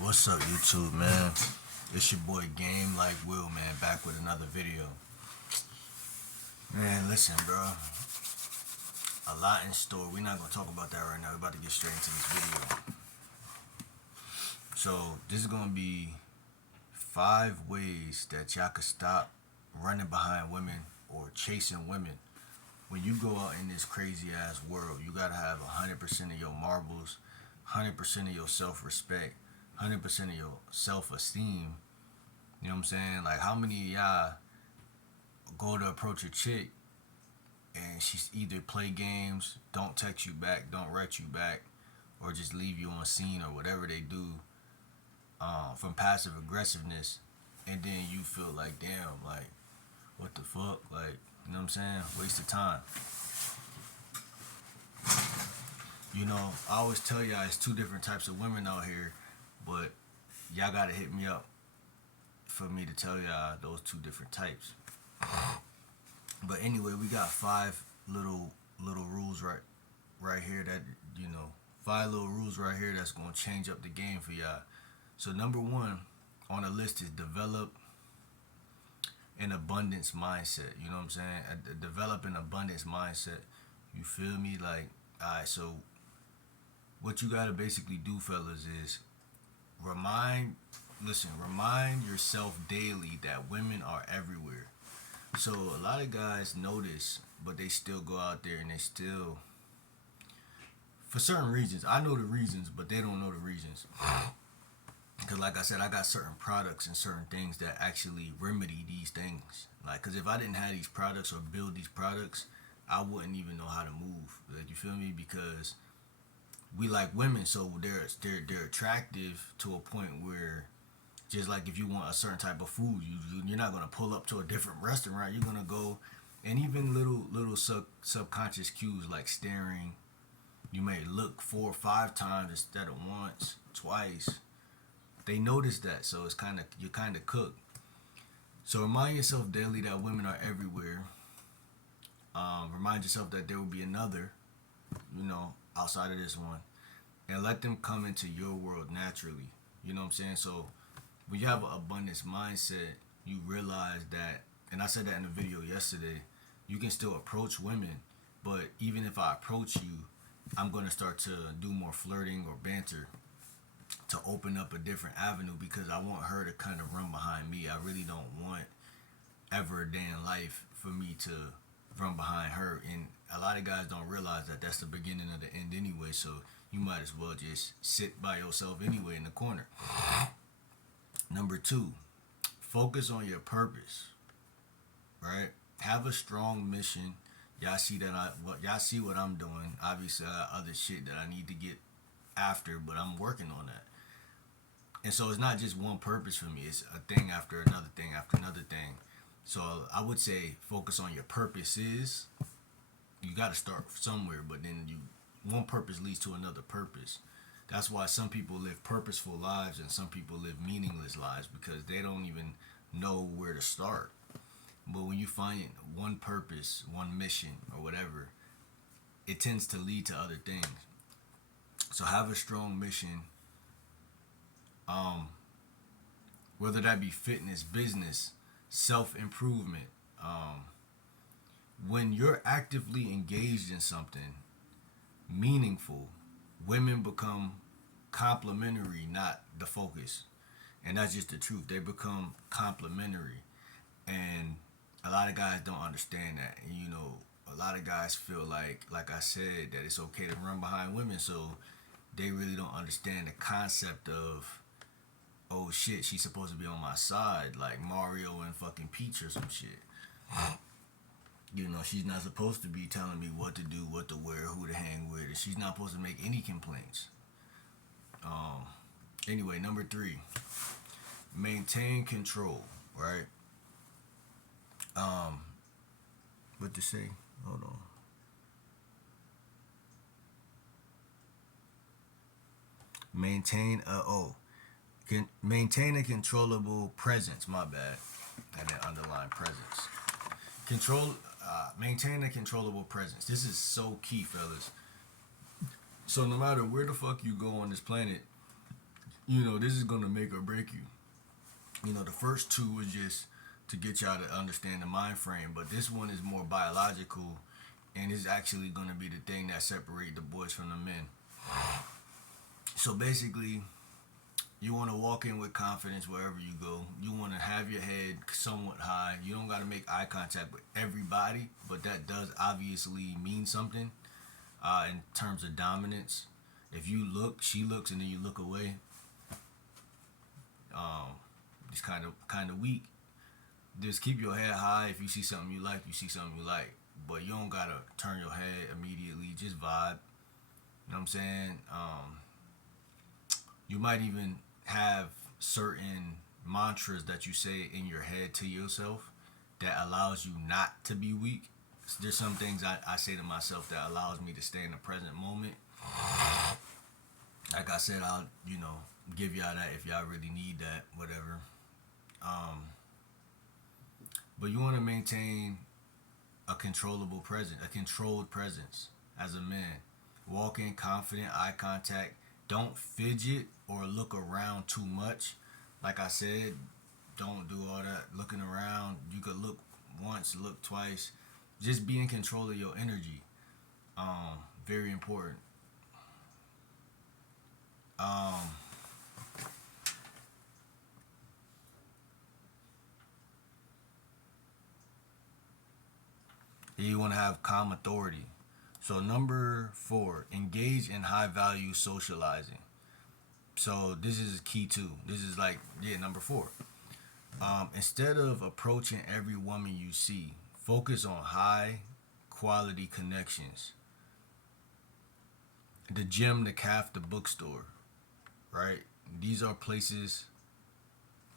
What's up, YouTube, man? It's your boy Game Like Will, man, back with another video. Man, listen, bro. A lot in store. We're not gonna talk about that right now. We're about to get straight into this video. So, this is gonna be 5 ways that y'all could stop running behind women or chasing women. When you go out in this crazy ass world, you gotta have 100% of your marbles, 100% of your self respect, 100% of your self esteem. You know what I'm saying? Like, how many of y'all go to approach a chick and she's either play games, don't text you back, don't write you back, or just leave you on scene or whatever they do from passive aggressiveness, and then you feel like, damn, like, what the fuck? Like, you know what I'm saying? Waste of time. You know, I always tell y'all it's two different types of women out here, but y'all gotta hit me up for me to tell y'all those two different types. But anyway, we got five little rules right here that five little rules right here that's gonna change up the game for y'all. So number one on the list is develop an abundance mindset. You know what I'm saying? Develop an abundance mindset. You feel me? Like, alright, so what you gotta basically do, fellas, is remind yourself daily that women are everywhere. So a lot of guys know this, but they still go out there and they still, for certain reasons, I know the reasons, but they don't know the reasons. Because like I said, I got certain products and certain things that actually remedy these things. Like, because if I didn't have these products or build these products, I wouldn't even know how to move. Like, you feel me? Because we like women, so they're attractive to a point where, just like if you want a certain type of food, you're not gonna pull up to a different restaurant. You're gonna go, and even little subconscious cues like staring. You may look 4 or 5 times instead of once, twice. They notice that, so you're kind of cooked. So remind yourself daily that women are everywhere. Remind yourself that there will be another, outside of this one, and let them come into your world naturally. You know what I'm saying? So when you have an abundance mindset, you realize that, and I said that in the video yesterday, you can still approach women, but even if I approach you, I'm going to start to do more flirting or banter to open up a different avenue, because I want her to kind of run behind me. I really don't want ever a day in life for me to run behind her. And a lot of guys don't realize that that's the beginning of the end anyway, so you might as well just sit by yourself anyway in the corner. Number two, focus on your purpose, right? Have a strong mission. Y'all see what I'm doing. Obviously, I got other shit that I need to get after, but I'm working on that. And so it's not just one purpose for me. It's a thing after another thing after another thing. So I would say focus on your purposes. You got to start somewhere, but then one purpose leads to another purpose. That's why some people live purposeful lives and some people live meaningless lives, because they don't even know where to start. But when you find one purpose, one mission, or whatever, it tends to lead to other things. So have a strong mission, whether that be fitness, business, self-improvement. When you're actively engaged in something meaningful, women become complementary, not the focus. And that's just the truth. They become complementary. And a lot of guys don't understand that. And, a lot of guys feel like I said, that it's okay to run behind women. So they really don't understand the concept of, oh shit, she's supposed to be on my side, like Mario and fucking Peach or some shit. She's not supposed to be telling me what to do, what to wear, who to hang with. She's not supposed to make any complaints. Anyway, number three, maintain control, right? What to say? Hold on. Maintain a controllable presence. My bad. And then underline presence. Maintain a controllable presence. This is so key, fellas. So no matter where the fuck you go on this planet, This is gonna make or break you. The first two was just to get y'all to understand the mind frame, but this one is more biological, and is actually gonna be the thing that separate the boys from the men. So basically, you want to walk in with confidence wherever you go. You want to have your head somewhat high. You don't got to make eye contact with everybody, but that does obviously mean something in terms of dominance. If you look, she looks, and then you look away. Um, it's kind of weak. Just keep your head high. If you see something you like, you see something you like. But you don't gotta turn your head immediately. Just vibe. You know what I'm saying? You might even have certain mantras that you say in your head to yourself that allows you not to be weak. There's some things I say to myself that allows me to stay in the present moment. Like I said, I'll give y'all that if y'all really need that, whatever. Um, but you want to maintain a controllable presence, a controlled presence as a man. Walk in confident, eye contact. Don't fidget or look around too much. Like I said, don't do all that looking around. You could look once, look twice. Just be in control of your energy. Very important. Um, you want to have calm authority. So number 4, engage in high value socializing. So this is key too. This is like number 4. Instead of approaching every woman you see, focus on high quality connections. The gym, the calf, the bookstore, right? These are places.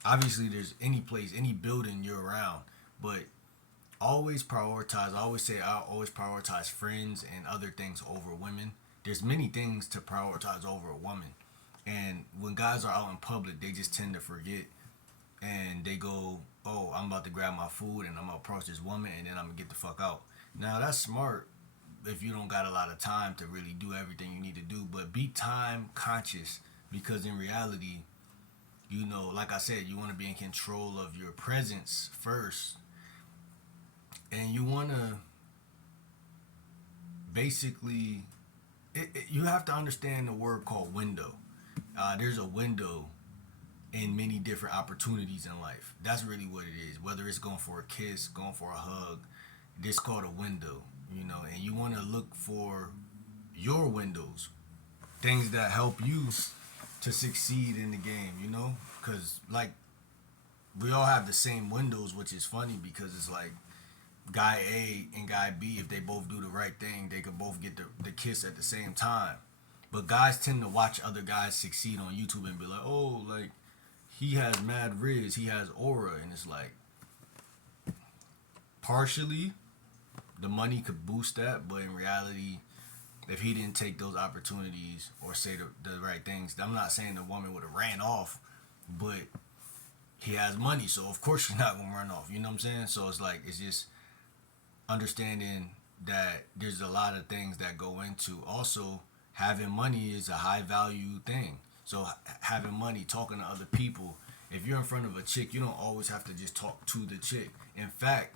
Obviously, there's any place, any building you're around, but always prioritize. I always say I always prioritize friends and other things over women. There's many things to prioritize over a woman, and when guys are out in public, they just tend to forget, and they go, "Oh, I'm about to grab my food and I'm gonna approach this woman, and then I'm gonna get the fuck out." Now that's smart if you don't got a lot of time to really do everything you need to do, but be time conscious because in reality, like I said, you want to be in control of your presence first, and you want to basically you have to understand the word called window. There's a window in many different opportunities in life. That's really what it is. Whether it's going for a kiss, going for a hug, this called a window. And you want to look for your windows, things that help you to succeed in the game. Because like we all have the same windows, which is funny because it's like guy A and guy B, if they both do the right thing, they could both get the kiss at the same time. But guys tend to watch other guys succeed on YouTube and be like, oh, like he has mad riz, he has aura, and it's like partially the money could boost that, but in reality, if he didn't take those opportunities or say the right things, I'm not saying the woman would have ran off, but he has money, so of course she's not gonna run off. You know what I'm saying? So it's just understanding that there's a lot of things that go into. Also, having money is a high value thing. So having money, talking to other people. If you're in front of a chick, you don't always have to just talk to the chick. In fact,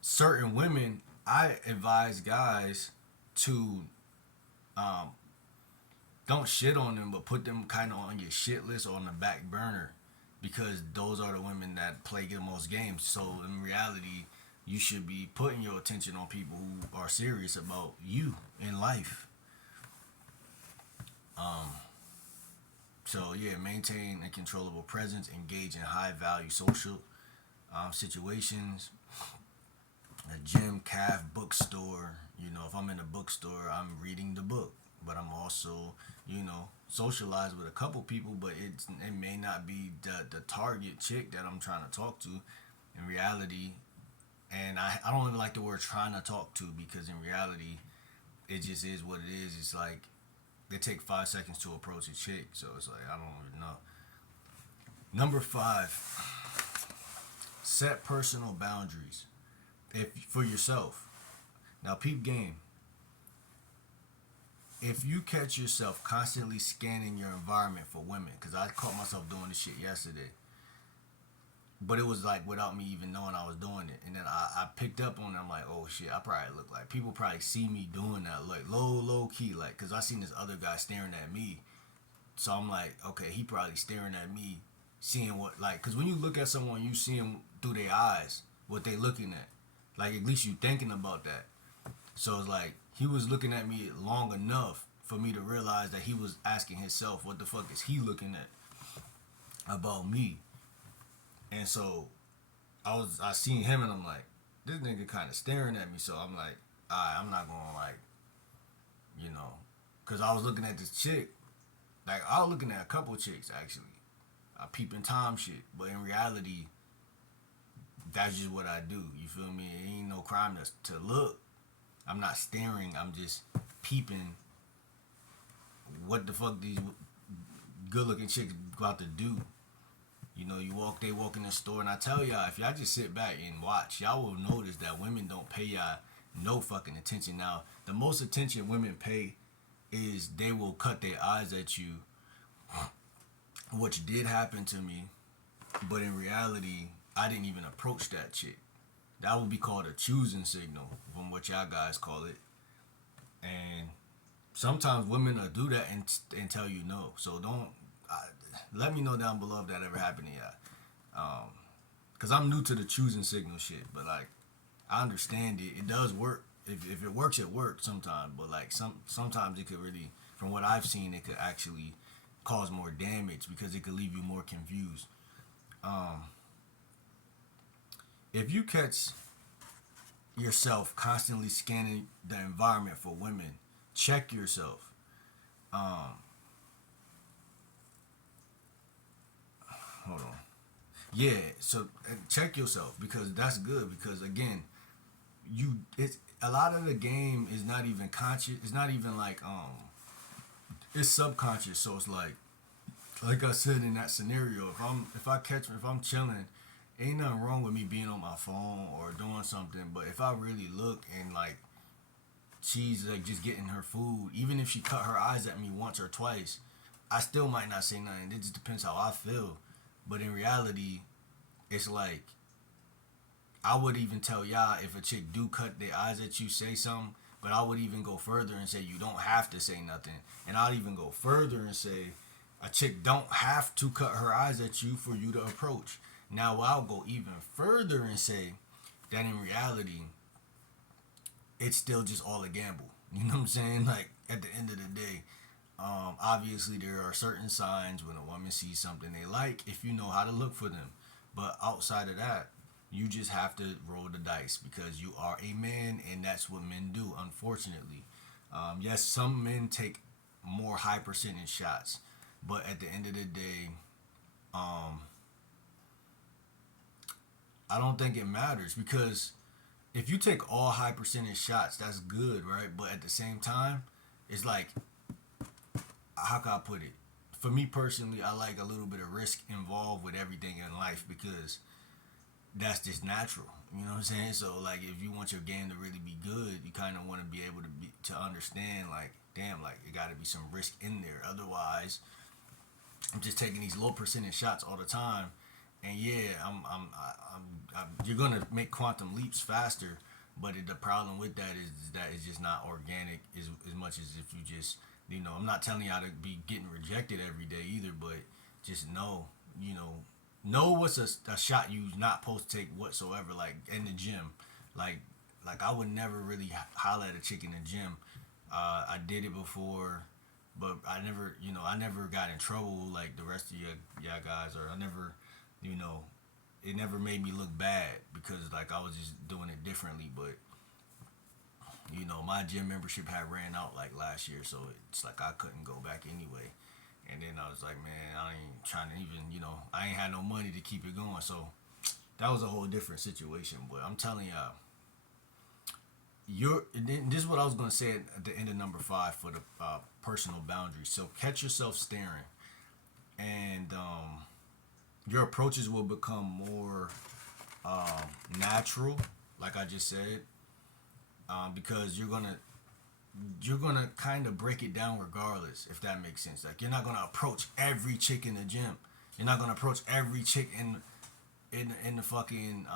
certain women, I advise guys to don't shit on them, but put them kind of on your shit list or on the back burner, because those are the women that play the most games. So in reality, you should be putting your attention on people who are serious about you in life. Um, so yeah, maintain a controllable presence, engage in high value social situations. A gym, calf, bookstore. If I'm in a bookstore, I'm reading the book, but I'm also, socialize with a couple people, but it may not be the target chick that I'm trying to talk to in reality. And I don't even like the word trying to talk to, because in reality, it just is what it is. It's like they take 5 seconds to approach a chick, so it's like I don't even know. Number 5, set personal boundaries if for yourself. Now peep game. if you catch yourself constantly scanning your environment for women, because I caught myself doing this shit yesterday, but it was like without me even knowing I was doing it, and then I picked up on it. I'm like, oh shit, I probably look like people probably see me doing that, like low key, like, because I seen this other guy staring at me, so I'm like, okay, he probably staring at me, seeing what, like, because when you look at someone, you see them through their eyes, what they looking at, like at least you thinking about that. So it's like he was looking at me long enough for me to realize that he was asking himself, what the fuck is he looking at about me? And so I seen him and I'm like, this nigga kind of staring at me. So I'm like, alright, I'm not gonna like, you know, cause I was looking at this chick. Like I was looking at a couple chicks actually. I peeping Tom shit, but in reality, that's just what I do. You feel me? It ain't no crime to look. I'm not staring. I'm just peeping. What the fuck these good looking chicks about to do? You know, they walk in the store, and I tell y'all, if y'all just sit back and watch, y'all will notice that women don't pay y'all no fucking attention. Now, the most attention women pay is they will cut their eyes at you, which did happen to me, but in reality, I didn't even approach that chick. That would be called a choosing signal, from what y'all guys call it. And sometimes women will do that and tell you no. So don't. Let me know down below if that ever happened to y'all. Cause I'm new to the choosing signal shit, but like I understand it. It does work. If it works, it works sometimes. But like sometimes it could really, from what I've seen, it could actually cause more damage because it could leave you more confused. Um, if you catch yourself constantly scanning the environment for women, check yourself. Um, Hold on. Yeah, so check yourself because that's good because again, it's a lot of the game is not even conscious. It's not even like it's subconscious. So it's like I said in that scenario, if I'm chilling, ain't nothing wrong with me being on my phone or doing something. But if I really look and like she's like just getting her food, even if she cut her eyes at me once or twice, I still might not say nothing. It just depends how I feel. But in reality, it's like I would even tell y'all if a chick do cut their eyes at you, say something. But I would even go further and say you don't have to say nothing. And I'd even go further and say a chick don't have to cut her eyes at you for you to approach. Now I'll go even further and say that in reality, it's still just all a gamble. You know what I'm saying? Like at the end of the day, obviously there are certain signs when a woman sees something they like if you know how to look for them. But outside of that, you just have to roll the dice because you are a man and that's what men do, unfortunately. Yes, some men take more high percentage shots, but at the end of the day, um, I don't think it matters because if you take all high percentage shots, that's good, right? But at the same time, it's like, how can I put it? For me personally, I like a little bit of risk involved with everything in life because that's just natural. You know what I'm saying? So like, if you want your game to really be good, you kind of want to be able to understand like, damn, like it got to be some risk in there. Otherwise, I'm just taking these low percentage shots all the time, and yeah, you're gonna make quantum leaps faster. But the problem with that is that it's just not organic as much as if you just, I'm not telling y'all to be getting rejected every day either, but just you know what's a shot you not supposed to take whatsoever. Like in the gym, like I would never really holler at a chick in the gym. I did it before, but I never got in trouble like the rest of y'all guys, or I never, you know, it never made me look bad because like I was just doing it differently. But my gym membership had ran out like last year, so it's like I couldn't go back anyway. And then I was like, man, I ain't trying to even, I ain't had no money to keep it going. So that was a whole different situation. But I'm telling y'all, this is what I was gonna say at the end of number 5 for the personal boundaries. So catch yourself staring, and your approaches will become more natural, like I just said, because you're gonna kind of break it down regardless, if that makes sense. Like you're not gonna approach every chick in the gym. You're not gonna approach every chick in the fucking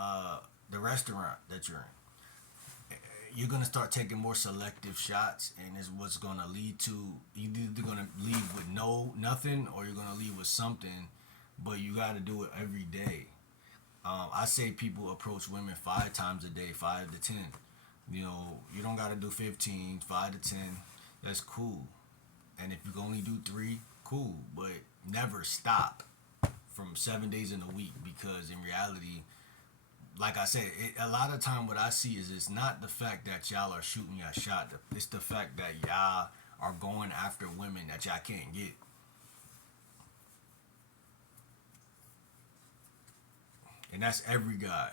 the restaurant that you're in. You're gonna start taking more selective shots, and is what's gonna lead to you either gonna leave with nothing, or you're gonna leave with something. But you got to do it every day. I say people approach women 5 times a day, 5 to 10. You know, you don't got to do 15, 5 to 10. That's cool. And if you can only do 3, cool. But never stop from 7 days in a week, because in reality, like I said, a lot of time what I see is it's not the fact that y'all are shooting your shot. It's the fact that y'all are going after women that y'all can't get. And that's every guy.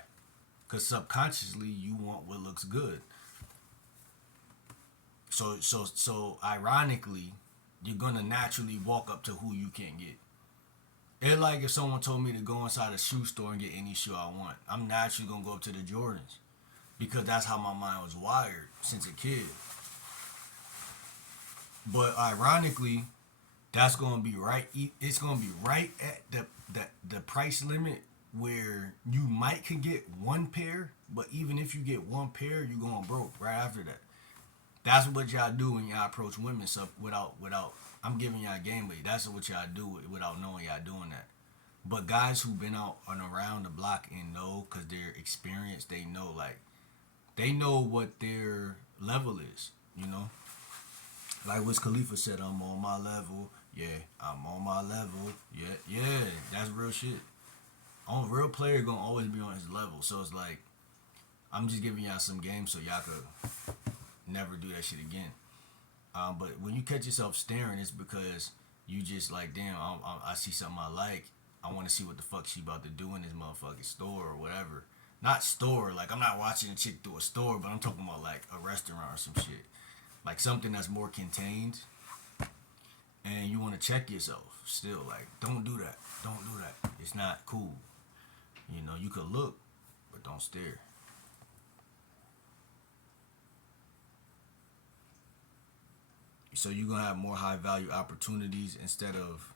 Because subconsciously, you want what looks good. So ironically, you're gonna naturally walk up to who you can't get. It's like if someone told me to go inside a shoe store and get any shoe I want. I'm naturally gonna go up to the Jordans, because that's how my mind was wired since a kid. But ironically, that's gonna be right. It's gonna be right at the price limit where you might can get one pair, but even if you get one pair, you're going broke right after that. That's what y'all do when y'all approach women. So without I'm giving y'all game, but that's what y'all do without knowing y'all doing that. But guys who've been out and around the block and know, cause they're experienced, they know, like they know what their level is. You know, like Wiz Khalifa said, "I'm on my level." Yeah, I'm on my level. Yeah, yeah, that's real shit. On real player gonna always be on his level. So it's like I'm just giving y'all some games so y'all could never do that shit again. But when you catch yourself staring, it's because you just like, damn, I see something I like. I want to see what the fuck she about to do in this motherfucking store or whatever. Not store, like I'm not watching a chick through a store, but I'm talking about like a restaurant or some shit. Like something that's more contained, and you want to check yourself still. Like, don't do that. Don't do that. It's not cool. You know, you could look, but don't stare. So you're gonna have more high value opportunities instead of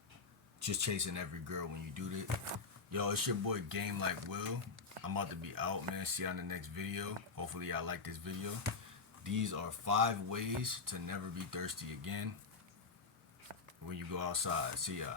just chasing every girl when you do that. Yo, it's your boy Game Like Will. I'm about to be out, man. See you on the next video. Hopefully y'all like this video. These are 5 ways to never be thirsty again when you go outside. See ya.